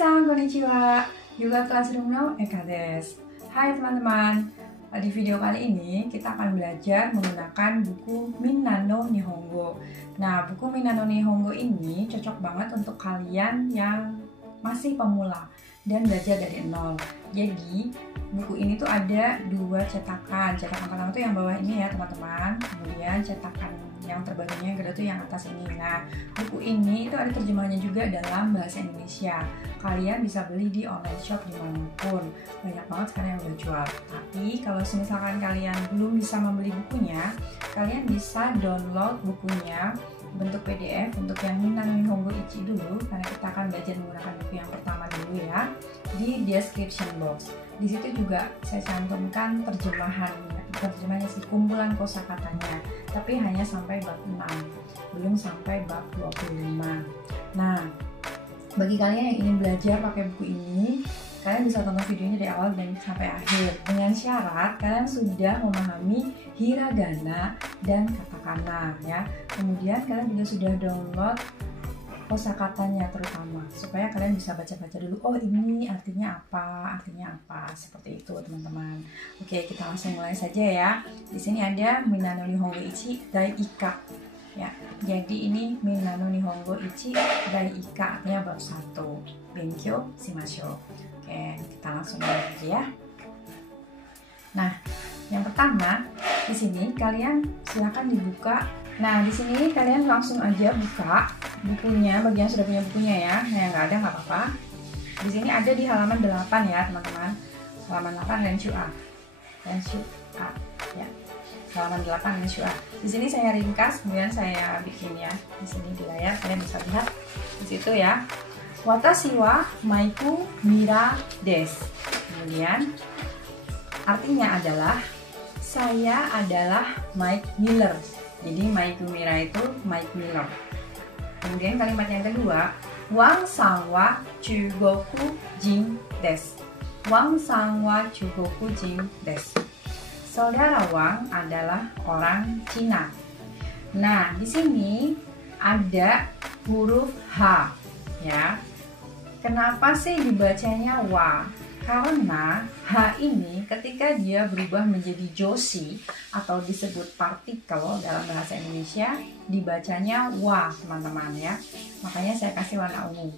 Minasan, konnichiwa. Yoga Classroom no Eka desu. Hai teman-teman. Di video kali ini kita akan belajar menggunakan buku Minna no Nihongo. Nah, buku Minna no Nihongo ini cocok banget untuk kalian yang masih pemula dan belajar dari nol. Jadi, buku ini tuh ada dua cetakan. Cetakan pertama tuh yang bawah ini ya teman-teman. Kemudian cetakan yang terbarunya yang kedua tuh yang atas ini. Nah, buku ini itu ada terjemahannya juga dalam bahasa Indonesia. Kalian bisa beli di online shop dimanapun. Banyak banget sekarang yang udah jual. Tapi kalau misalkan kalian belum bisa membeli bukunya, kalian bisa download bukunya bentuk PDF untuk yang Minna no Nihongo Ichi dulu, karena kita akan belajar menggunakan buku yang pertama dulu ya, di description box. Di situ juga saya cantumkan terjemahannya sih, kumpulan kosakatanya, tapi hanya sampai bab 6, belum sampai bab 25. Nah, bagi kalian yang ingin belajar pakai buku ini, kalian bisa tonton videonya dari awal dan sampai akhir, dengan syarat kalian sudah memahami hiragana dan katakana ya. Kemudian kalian juga sudah download kosakatanya terutama, supaya kalian bisa baca-baca dulu. Oh, ini artinya apa, seperti itu teman-teman. Oke, kita langsung mulai saja ya. Di sini ada Minna no Nihongo Ichi Dai Ika. Ya, jadi ini Minna no Nihongo Ichi Dai Ika, artinya bab 1. Benkyou shimashou. Oke, kita langsung mulai aja ya. Nah, yang pertama di sini kalian silakan dibuka. Nah, di sini kalian langsung aja buka bukunya bagi yang sudah punya bukunya ya. Nah, yang nggak ada nggak apa-apa. Di sini ada di halaman 8 ya teman-teman. Halaman 8 Renshu A. Ya. Halaman 8 Renshu A. Di sini saya ringkas, kemudian saya bikin ya. Di sini di layar kalian bisa lihat di situ ya. Watashi wa Maiku Mira desu. Kemudian artinya adalah saya adalah Mike Miller. Jadi Maiku Mira itu Mike Miller. Kemudian kalimat yang kedua, Wang san wa Chugoku jin desu. Wang san wa Chugoku jin desu. Saudara Wang adalah orang Cina. Nah, di sini ada huruf H ya. Kenapa sih dibacanya wa? Karena H ini ketika dia berubah menjadi joshi atau disebut partikel dalam bahasa Indonesia, dibacanya wa teman-teman ya. Makanya saya kasih warna ungu.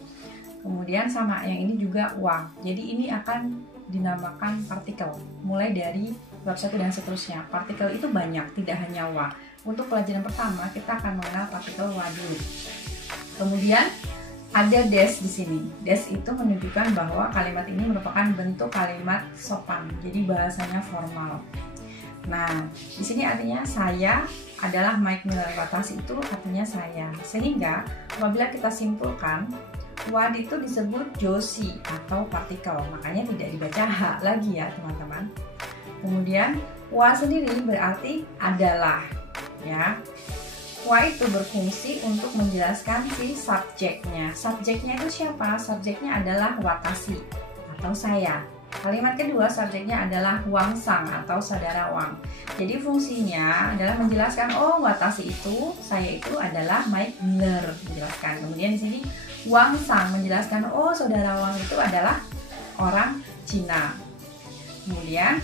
Kemudian sama yang ini juga wa. Jadi ini akan dinamakan partikel. Mulai dari bab 1 dan seterusnya. Partikel itu banyak, tidak hanya wa. Untuk pelajaran pertama kita akan mengenal partikel wa dulu. Kemudian ada des di sini. Des itu menunjukkan bahwa kalimat ini merupakan bentuk kalimat sopan. Jadi bahasanya formal. Nah, di sini artinya saya adalah Mike Miller. Watashi itu artinya saya. Sehingga apabila kita simpulkan, wa itu disebut joshi atau partikel. Makanya tidak dibaca H lagi ya, teman-teman. Kemudian wa sendiri berarti adalah ya. Wa itu berfungsi untuk menjelaskan si subjeknya. Subjeknya itu siapa? Subjeknya adalah watashi atau saya. Kalimat kedua, subjeknya adalah Wang san atau saudara Wang. Jadi fungsinya adalah menjelaskan, oh watashi itu, saya itu adalah Mike Miller, menjelaskan. Kemudian di sini Wang san menjelaskan, oh saudara Wang itu adalah orang Cina. Kemudian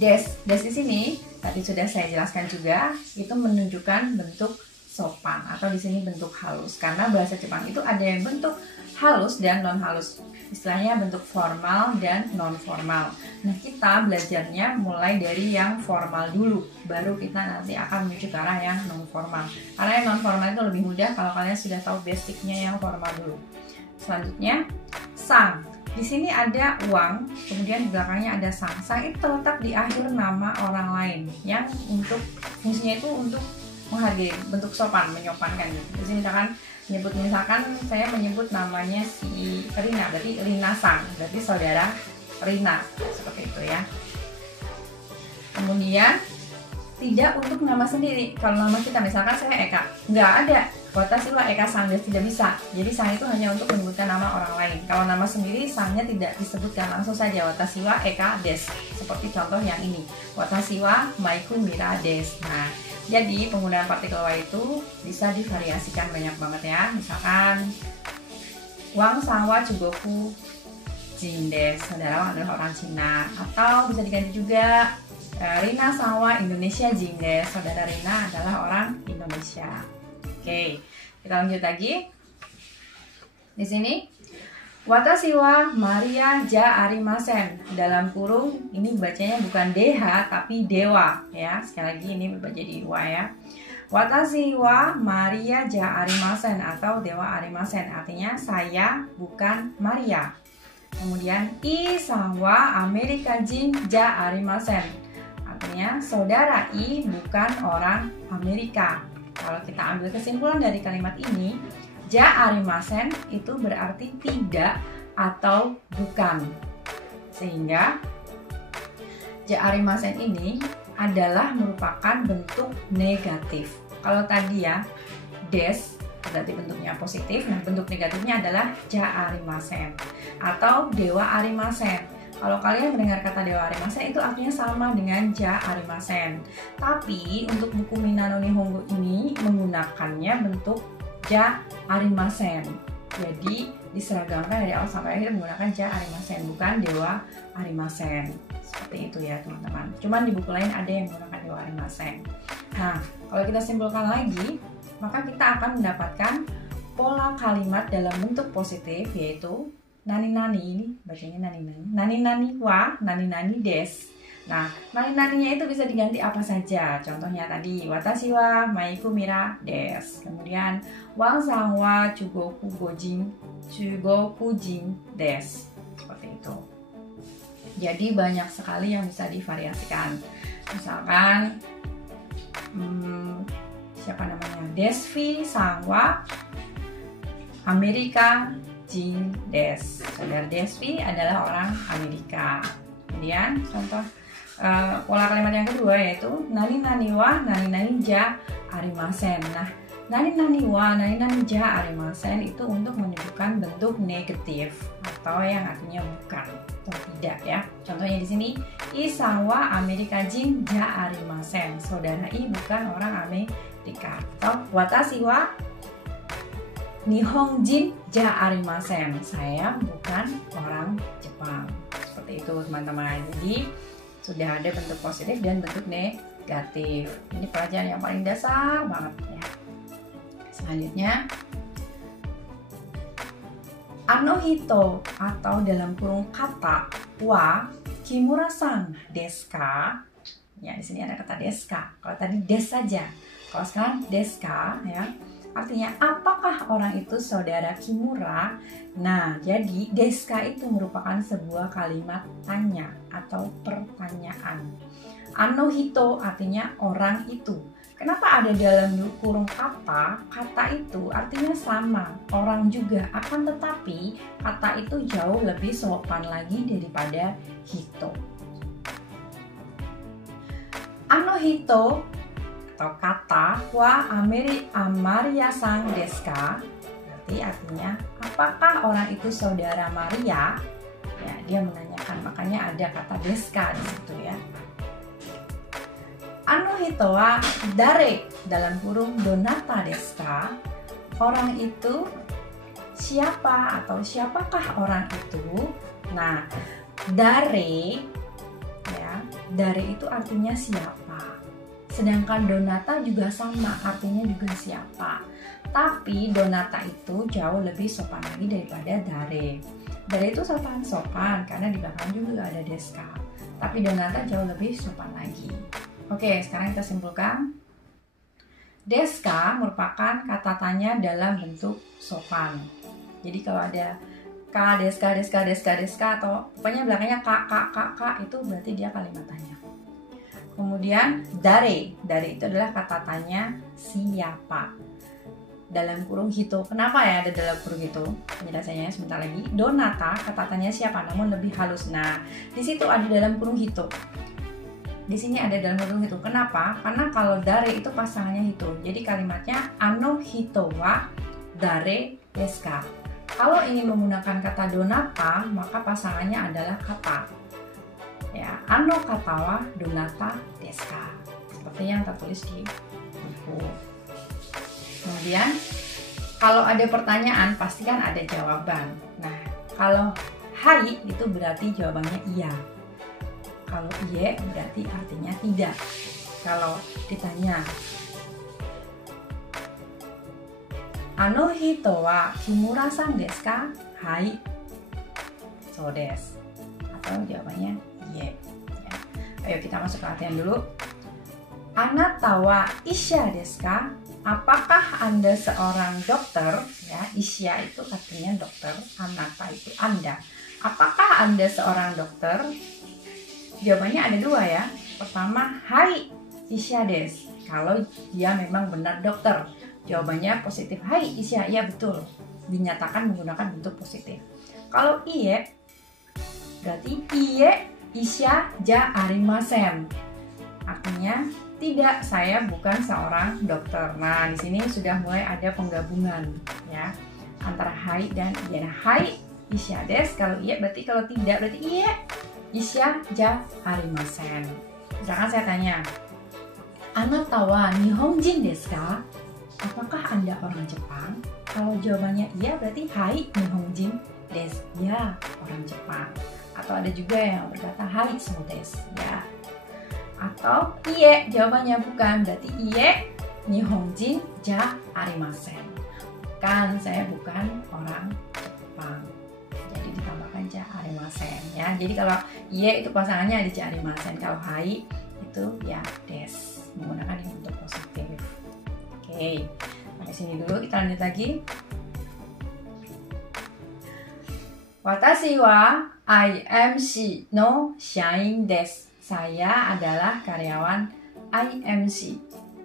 des di sini tadi sudah saya jelaskan juga, itu menunjukkan bentuk sopan atau di sini bentuk halus. Karena bahasa Jepang itu ada yang bentuk halus dan non halus. Istilahnya bentuk formal dan non formal. Nah, kita belajarnya mulai dari yang formal dulu, baru kita nanti akan menuju ke arah yang non formal. Karena yang non formal itu lebih mudah kalau kalian sudah tahu basicnya yang formal dulu. Selanjutnya, sang. Di sini ada Wang, kemudian di belakangnya ada sang. Sang itu terletak di akhir nama orang lain yang untuk fungsinya itu untuk menghargai, bentuk sopan, menyopankan. Di sini misalkan saya menyebut namanya si Rina, berarti Rina sang, berarti saudara Rina, seperti itu ya. Kemudian tidak untuk nama sendiri. Kalau nama kita misalkan saya Eka, nggak ada watashi wa Eka san desu, tidak bisa. Jadi sang itu hanya untuk menyebutkan nama orang lain. Kalau nama sendiri sangnya tidak disebutkan, langsung saja watashi wa Eka desu. Seperti contoh yang ini, watashi wa Maiku Mira desu. Nah, jadi penggunaan partikel wa itu bisa divariasikan banyak banget ya. Misalkan Wang Sangwa Jugoku Jin desu, saudara Wang adalah orang Cina. Atau bisa diganti juga Rina Sangwa Indonesia Jin desu, saudara Rina adalah orang Indonesia. Oke, kita lanjut lagi. Di sini Watashi wa Maria ja arimasen, dalam kurung ini bacanya bukan deha tapi dewa ya. Sekali lagi ini berbaca jadi wa ya. Watashi wa Maria ja arimasen atau dewa arimasen, artinya saya bukan Maria. Kemudian I-san wa Amerika jin ja arimasen, artinya saudara I bukan orang Amerika. Kalau kita ambil kesimpulan dari kalimat ini, ja arimasen itu berarti tidak atau bukan. Sehingga ja arimasen ini adalah merupakan bentuk negatif. Kalau tadi ya des berarti bentuknya positif, nah bentuk negatifnya adalah ja arimasen atau dewa arimasen. Kalau kalian mendengar kata dewa arimasen itu artinya sama dengan ja arimasen. Tapi untuk buku Minano Nihongo ini menggunakannya bentuk ja arimasen. Jadi diseragamkan dari awal sampai akhir menggunakan ja arimasen, bukan dewa arimasen. Seperti itu ya teman-teman. Cuman di buku lain ada yang menggunakan dewa arimasen. Nah, kalau kita simpulkan lagi, maka kita akan mendapatkan pola kalimat dalam bentuk positif, yaitu nani-nani, ini bacanya nani-nani, nani-nani wa, nani-nani des. Nah, nani-naninya itu bisa diganti apa saja. Contohnya tadi, watashi wa maiku mira des. Kemudian, wang san wa chugoku jin des. Seperti itu. Jadi banyak sekali yang bisa divariasikan. Misalkan, siapa namanya? Desvi san wa Amerika jin des. Saudara Desvi adalah orang Amerika. Kemudian contoh pola kalimat yang kedua yaitu nani-nani wa nani-nani ja arimasen. Nah, nani-nani wa nani-nani ja arimasen itu untuk menunjukkan bentuk negatif atau yang artinya bukan atau tidak ya. Contohnya di sini I-san wa Amerika jin ja arimasen. Saudara I bukan orang Amerika. Atau watashi wa Nihonjin ja arimasen, saya bukan orang Jepang. Seperti itu teman-teman. Jadi sudah ada bentuk positif dan bentuk negatif. Ini pelajaran yang paling dasar banget ya. Selanjutnya anohito atau dalam kurung kata wa kimura-san desu ka. Ya, di sini ada kata desu ka. Kalau tadi des saja. Kalau sekarang desu ka ya. Artinya, apakah orang itu saudara Kimura? Nah, jadi deska itu merupakan sebuah kalimat tanya atau pertanyaan. Anohito artinya orang itu. Kenapa ada dalam kurung kata? Kata itu artinya sama, orang juga. Akan tetapi, kata itu jauh lebih sopan lagi daripada hito. Anohito atau kata wa Maria sang deska, berarti artinya apakah orang itu saudara Maria? Ya, dia menanyakan, makanya ada kata deska di situ ya. Anohito wa dare dalam kurung donata deska, orang itu siapa atau siapakah orang itu? Nah, dare ya, dare itu artinya siapa. Sedangkan donata juga sama, artinya juga siapa. Tapi donata itu jauh lebih sopan lagi daripada dare. Dare itu sopan karena di belakang juga ada deska. Tapi donata jauh lebih sopan lagi. Oke, sekarang kita simpulkan. Deska merupakan kata tanya dalam bentuk sopan. Jadi kalau ada ka, deska atau pokoknya belakangnya ka itu berarti dia kalimat tanya. Kemudian dare itu adalah kata tanya siapa. Dalam kurung hito. Kenapa ya ada dalam kurung hito? Penjelasannya sebentar lagi. Donata kata tanya siapa namun lebih halus. Nah, di situ ada dalam kurung hito. Di sini ada dalam kurung hito. Kenapa? Karena kalau dare itu pasangannya hito. Jadi kalimatnya ano hito wa dare desu ka. Kalau ingin menggunakan kata donata, maka pasangannya adalah kata. Ya, ano katawa donata desu ka. Seperti yang tertulis di buku. Kemudian Kalau ada pertanyaan pasti kan ada jawaban. Nah, kalau hai itu berarti jawabannya iya. Kalau iye berarti artinya tidak. Kalau ditanya ano hito wa Kimura-san desu ka? Hai. So desu. Atau jawabannya iye. Ya. Ayo kita masuk ke latihan dulu. Anata wa isya desu ka? Apakah Anda seorang dokter? Ya, isya itu artinya dokter, anata itu Anda. Apakah Anda seorang dokter? Jawabannya ada dua ya. Pertama, hai isya desu. Kalau dia memang benar dokter, jawabannya positif. Hai isya, iya betul. Dinyatakan menggunakan bentuk positif. Kalau iye, berarti iye isya ja arimasen. Artinya tidak, saya bukan seorang dokter. Nah, di sini sudah mulai ada penggabungan ya antara hai dan iye. Nah, hai isya desu, kalau iye berarti, kalau tidak berarti iye isya ja arimasen. Misalkan saya tanya, anata wa nihonjin desu ka? Apakah Anda orang Jepang? Kalau jawabannya iya berarti hai nihonjin desu, ya orang Jepang. Atau ada juga yang berkata hai so desu, ya. Atau iye, jawabannya bukan, berarti iye nihonjin ja arimasen. Bukan, saya bukan orang Jepang. Jadi ditambahkan ja arimasen ya. Jadi kalau iye itu pasangannya ada ja arimasen. Kalau hai itu ya des, menggunakan yang untuk positif. Oke, sampai sini dulu, kita lanjut lagi. Watashi wa IMC no shain desu. Saya adalah karyawan IMC.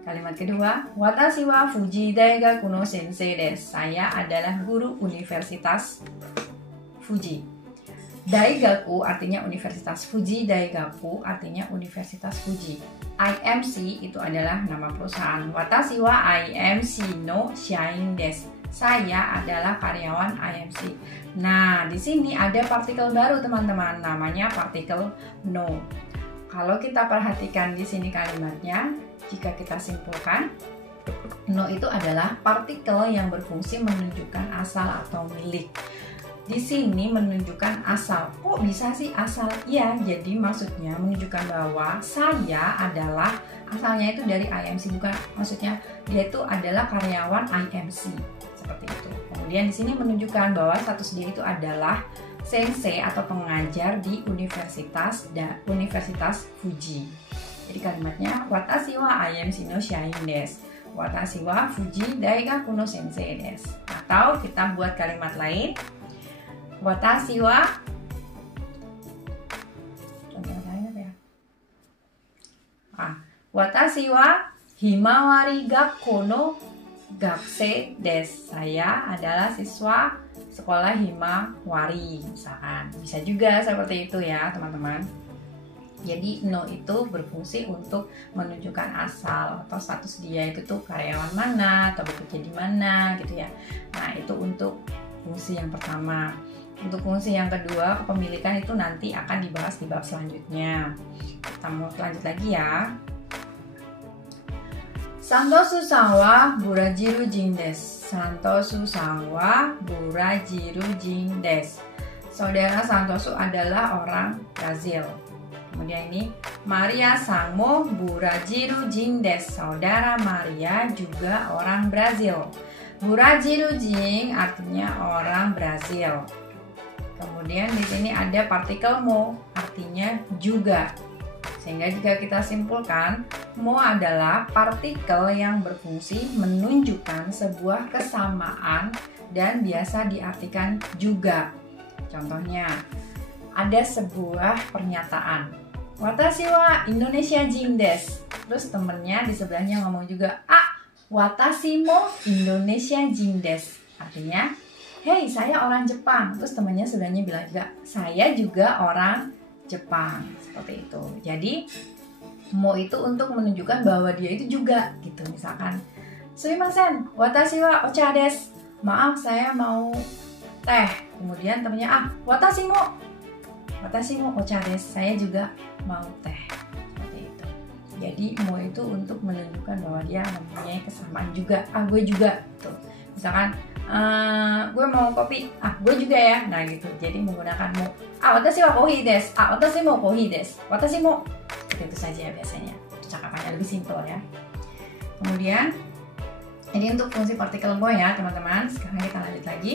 Kalimat kedua, watashi wa Fuji Daigaku no sensei desu. Saya adalah guru Universitas Fuji. Daigaku artinya Universitas Fuji, Daigaku artinya Universitas Fuji. IMC itu adalah nama perusahaan. Watashi wa IMC no shain desu. Saya adalah karyawan IMC. Nah, di sini ada partikel baru teman-teman, namanya partikel no. Kalau kita perhatikan di sini kalimatnya, jika kita simpulkan, no itu adalah partikel yang berfungsi menunjukkan asal atau milik. Di sini menunjukkan asal. Kok bisa sih asal? Iya, jadi maksudnya menunjukkan bahwa saya adalah, asalnya itu dari IMC, bukan, maksudnya dia itu adalah karyawan IMC. Seperti itu. Kemudian di sini menunjukkan bahwa status dia itu adalah sensei atau pengajar di Universitas Fuji. Jadi kalimatnya watashi wa IMC no shain desu. Watashi wa Fuji Daigaku no sensei desu. Atau kita buat kalimat lain. Watashi wa, watashi wa Himawari Gakko no gakusei desu. Saya adalah siswa sekolah Himawari, misalkan. Bisa juga seperti itu ya teman-teman. Jadi no itu berfungsi untuk menunjukkan asal atau status dia itu tuh karyawan mana atau bekerja di mana gitu ya. Nah, itu untuk fungsi yang pertama. Untuk fungsi yang kedua, kepemilikan itu nanti akan dibahas di bab selanjutnya. Kita mau lanjut lagi ya. Santosu-san wa Burajiru jin desu. Santosu-san wa Burajiru jin desu. Saudara Santosu adalah orang Brazil. Kemudian ini Maria-san mo Burajiru jin desu. Saudara Maria juga orang Brazil. Burajiru jin artinya orang Brazil. Kemudian di sini ada partikel mo, artinya juga. Sehingga jika kita simpulkan, mo adalah partikel yang berfungsi menunjukkan sebuah kesamaan dan biasa diartikan juga. Contohnya, ada sebuah pernyataan, watashi wa Indonesia jin desu. Terus temennya di sebelahnya ngomong juga, watashi mo Indonesia jin desu. Artinya, hey, saya orang Jepang. Terus temannya sebelahnya bilang juga, saya juga orang Jepang. Seperti itu. Jadi, mo itu untuk menunjukkan bahwa dia itu juga gitu. Misalkan, sumimasen, watashi wa ocha desu. Maaf, saya mau teh. Kemudian temannya, watashi mo ocha desu. Saya juga mau teh. Seperti itu. Jadi, mo itu untuk menunjukkan bahwa dia mempunyai kesamaan juga. Gue juga. Tuh. Misalkan, gue mau kopi, gue juga ya. Nah gitu, jadi menggunakan mo. Watashi wa kohi desu. Watashi mo kohi desu. Watashi mo. Itu saja biasanya. Percakapannya lebih simpel ya. Kemudian ini untuk fungsi partikel mo ya teman-teman. Sekarang kita lanjut lagi.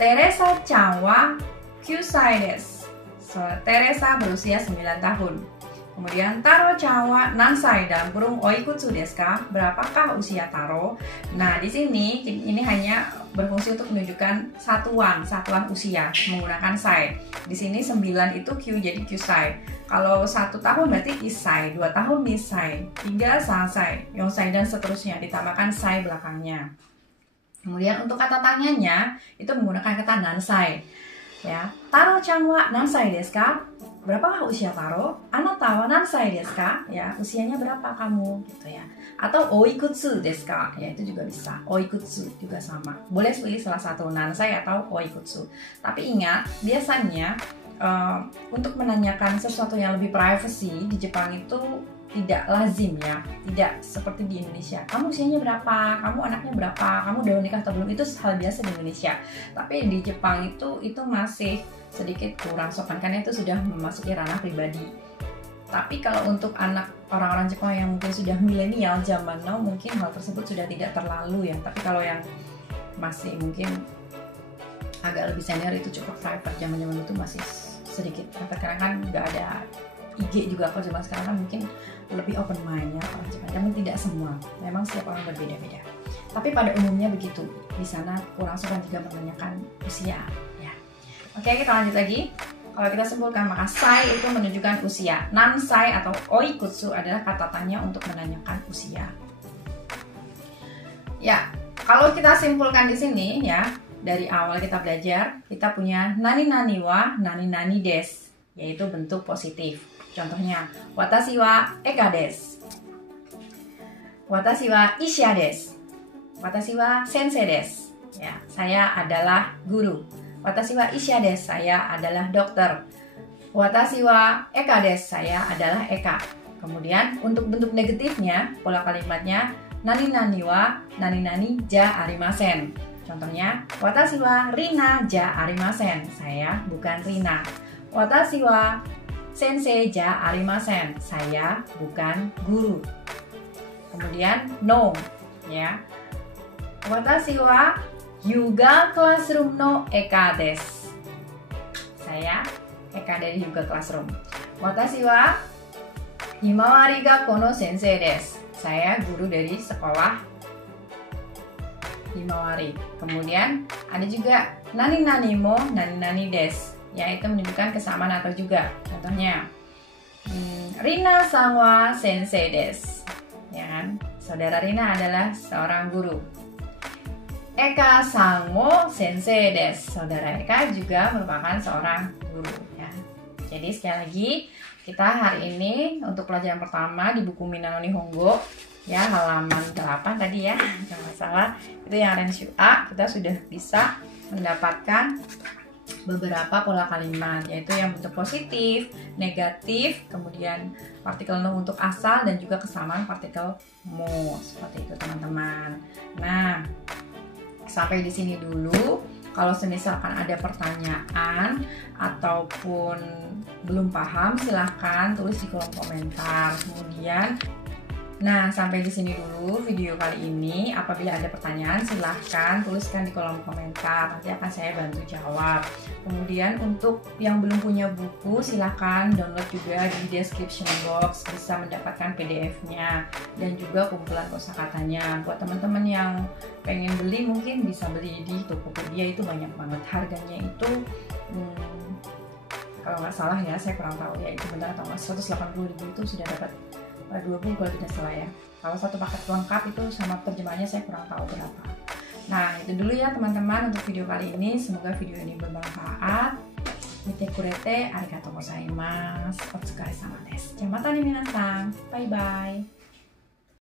Teresa chan wa 9 歳です. So, Teresa berusia 9 tahun. Kemudian Taro chan wa nansai dalam kurung oikutsu desu ka? Berapakah usia Taro? Nah, di sini ini hanya berfungsi untuk menunjukkan satuan usia menggunakan sai. Di sini 9 itu Q jadi Qsai. Kalau 1 tahun berarti Issai, 2 tahun Nissai, 3 Sansai, Yonsai dan seterusnya ditambahkan sai belakangnya. Kemudian untuk kata tanyanya itu menggunakan kata nansai. Ya, Taro chan wa nansai desu ka? Berapakah usia Taro? Anata wa nansai desu ka? Ya, usianya berapa kamu gitu ya. Atau oikutsu desu ka? Ya, itu juga bisa. Oikutsu juga sama. Boleh pilih salah satu, nansai atau oikutsu. Tapi ingat, biasanya untuk menanyakan sesuatu yang lebih privacy di Jepang itu tidak lazim ya, tidak seperti di Indonesia. Kamu usianya berapa? Kamu anaknya berapa? Kamu udah nikah atau belum? Itu hal biasa di Indonesia. Tapi di Jepang itu masih sedikit kurang sopan karena itu sudah memasuki ranah pribadi. Tapi kalau untuk anak orang-orang Jepang yang mungkin sudah milenial zaman now, mungkin hal tersebut sudah tidak terlalu ya. Tapi kalau yang masih mungkin agak lebih senior itu cukup private. Zaman-zaman itu masih sedikit private karena kan nggak ada IG juga. Kalau zaman sekarang kan mungkin lebih open mind ya orang Jepang. Namun tidak semua. Memang setiap orang berbeda-beda. Tapi pada umumnya begitu. Di sana kurang sopan jika menanyakan usia. Ya. Oke, kita lanjut lagi. Kalau kita simpulkan maka sai itu menunjukkan usia. Nansai atau oikutsu adalah kata tanya untuk menanyakan usia. Ya, kalau kita simpulkan di sini ya, dari awal kita belajar, kita punya nani nani wa nani nani desu, yaitu bentuk positif. Contohnya, watashi wa eka desu. Watashi wa isha desu. Watashi wa sensei desu. Ya, saya adalah guru. Watashi wa isha desu, saya adalah dokter. Watashi wa eka desu, saya adalah eka. Kemudian untuk bentuk negatifnya, pola kalimatnya nani nani wa nani nani ja arimasen. Contohnya, watashi wa rina ja arimasen, saya bukan Rina. Watashi wa sensei ja arimasen, saya bukan guru. Kemudian no ya. Watashi wa Yuga Classroom no eka desu. Saya eka dari Yuga Classroom. Watashi wa himawari gakko no sensei desu. Saya guru dari sekolah himawari. Kemudian ada juga nani nani mo nani nani desu, yaitu menunjukkan kesamaan atau juga. Contohnya, Rina san wa sensei desu. Ya kan? Saudara Rina adalah seorang guru. Eka san mo sensei desu. Saudara Eka juga merupakan seorang guru. Ya. Jadi sekali lagi, kita hari ini untuk pelajaran pertama di buku Minano Nihongo ya, halaman 8 tadi ya, jangan salah, itu yang Renshu A, kita sudah bisa mendapatkan beberapa pola kalimat, yaitu yang bentuk positif, negatif, kemudian partikel no untuk asal, dan juga kesamaan partikel mo, seperti itu teman-teman. Nah, sampai di sini dulu. Kalau misalkan ada pertanyaan ataupun belum paham, silahkan tulis di kolom komentar. Kemudian, nah sampai di sini dulu video kali ini. Apabila ada pertanyaan, silahkan tuliskan di kolom komentar. Nanti akan saya bantu jawab. Kemudian untuk yang belum punya buku, silahkan download juga di description box. Bisa mendapatkan PDF-nya dan juga kumpulan kosakatanya. Buat teman-teman yang pengen beli, mungkin bisa beli di Tokopedia, itu banyak banget. Harganya itu kalau nggak salah ya, saya kurang tahu ya itu benar atau nggak, 180.000 itu sudah dapat 2 buku kalau tidak salah ya. Kalau satu paket lengkap itu sama terjemahannya saya kurang tahu berapa. Nah itu dulu ya teman-teman untuk video kali ini. Semoga video ini bermanfaat. Mite kurete arigatou gozaimasu. Otsukare sama desu. Mata ni minasan. Bye bye.